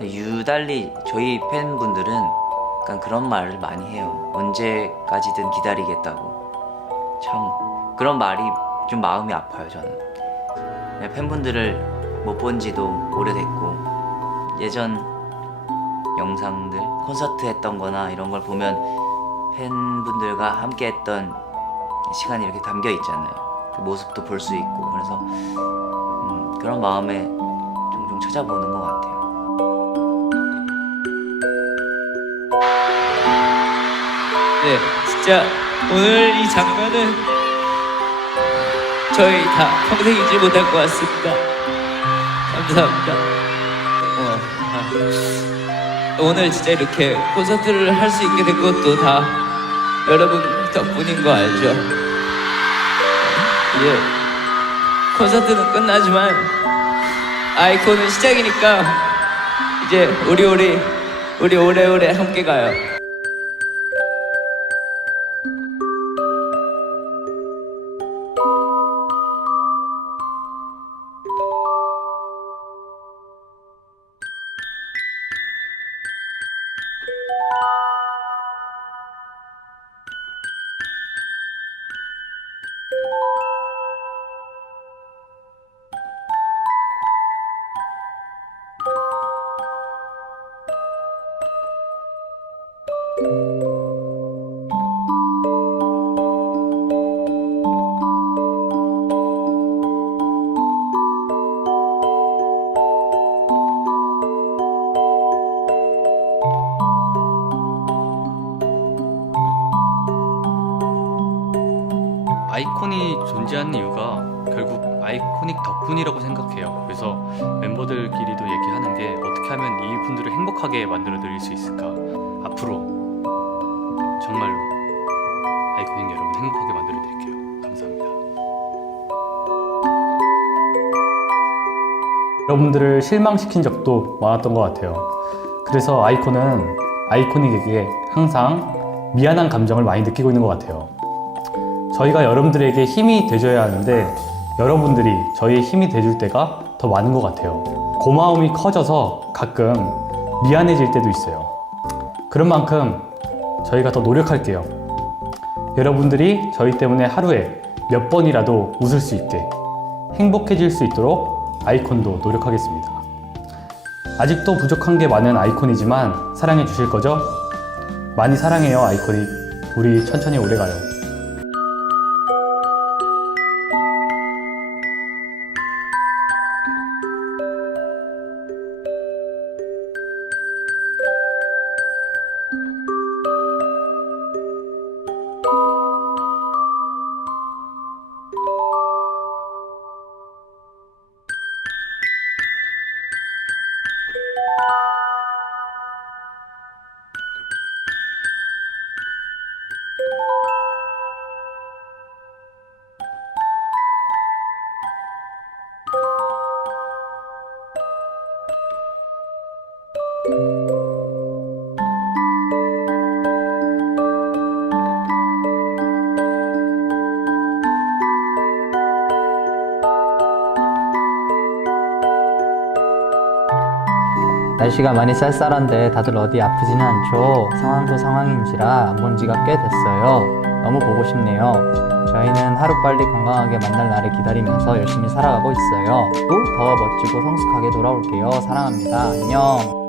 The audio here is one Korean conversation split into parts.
유달리 저희 팬분들은 약간 그런 말을 많이 해요. 언제까지든 기다리겠다고. 참 그런 말이 좀 마음이 아파요 저는. 네, 팬분들을 못 본 지도 오래됐고 예전 영상들 콘서트 했던 거나 이런 걸 보면 팬분들과 함께 했던 시간이 이렇게 담겨 있잖아요. 그 모습도 볼 수 있고 그래서 음, 그런 마음에 종종 찾아보는 것 같아요. 네, 진짜 오늘 이 장면은 저희 다 평생 잊지 못할 것 같습니다. 감사합니다. 어, 아, 오늘 진짜 이렇게 콘서트를 할 수 있게 된 것도 다 여러분 덕분인 거 알죠? 이제 콘서트는 끝나지만 아이콘은 시작이니까 이제 우리 우리 우리 오래오래 함께 가요. 아이콘이 존재하는 이유가 결국 아이코닉 덕분이라고 생각해요. 그래서 멤버들끼리도 얘기하는 게 어떻게 하면 이분들을 행복하게 만들어 드릴 수 있을까. 앞으로 정말로 아이코닉 여러분 행복하게 만들어 드릴게요. 감사합니다. 여러분들을 실망시킨 적도 많았던 것 같아요. 그래서 아이콘은 아이코닉에게 항상 미안한 감정을 많이 느끼고 있는 것 같아요. 저희가 여러분들에게 힘이 돼줘야 하는데 여러분들이 저희의 힘이 돼줄 때가 더 많은 것 같아요. 고마움이 커져서 가끔 미안해질 때도 있어요. 그런 만큼 저희가 더 노력할게요. 여러분들이 저희 때문에 하루에 몇 번이라도 웃을 수 있게 행복해질 수 있도록 아이콘도 노력하겠습니다. 아직도 부족한 게 많은 아이콘이지만 사랑해 주실 거죠? 많이 사랑해요, 아이콘이. 우리 천천히 오래 가요. you 날씨가 많이 쌀쌀한데 다들 어디 아프지는 않죠? 상황도 상황인지라 안 본 지가 꽤 됐어요. 너무 보고 싶네요. 저희는 하루빨리 건강하게 만날 날을 기다리면서 열심히 살아가고 있어요. 또 더 멋지고 성숙하게 돌아올게요. 사랑합니다. 안녕.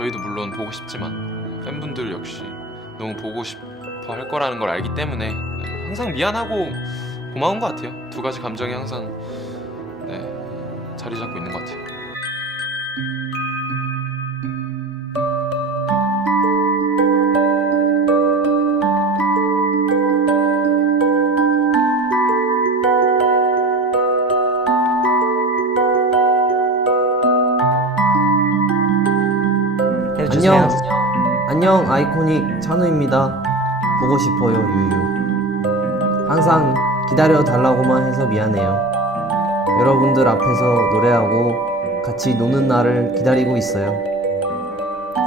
저희도 물론 보고 싶지만 팬분들 역시 너무 보고 싶어 할 거라는 걸 알기 때문에 네, 항상 미안하고 고마운 것 같아요. 두 가지 감정이 항상 네, 자리 잡고 있는 것 같아요. 해주세요. 안녕. 안녕 아이코닉 찬우입니다. 보고 싶어요 유유 항상 기다려 달라고만 해서 미안해요 여러분들 앞에서 노래하고 같이 노는 날을 기다리고 있어요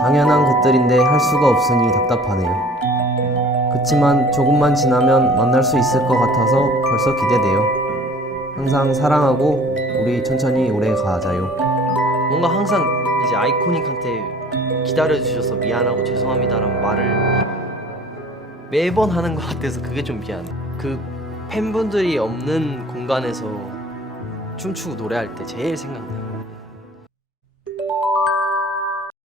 당연한 것들인데 할 수가 없으니 답답하네요 그치만 조금만 지나면 만날 수 있을 것 같아서 벌써 기대돼요 항상 사랑하고 우리 천천히 오래 가자요 뭔가 항상 이제 아이코닉한테 기다려주셔서 미안하고 죄송합니다라는 말을 매번 하는 것 같아서 그게 좀 미안해. 그 팬분들이 없는 공간에서 춤추고 노래할 때 제일 생각나요.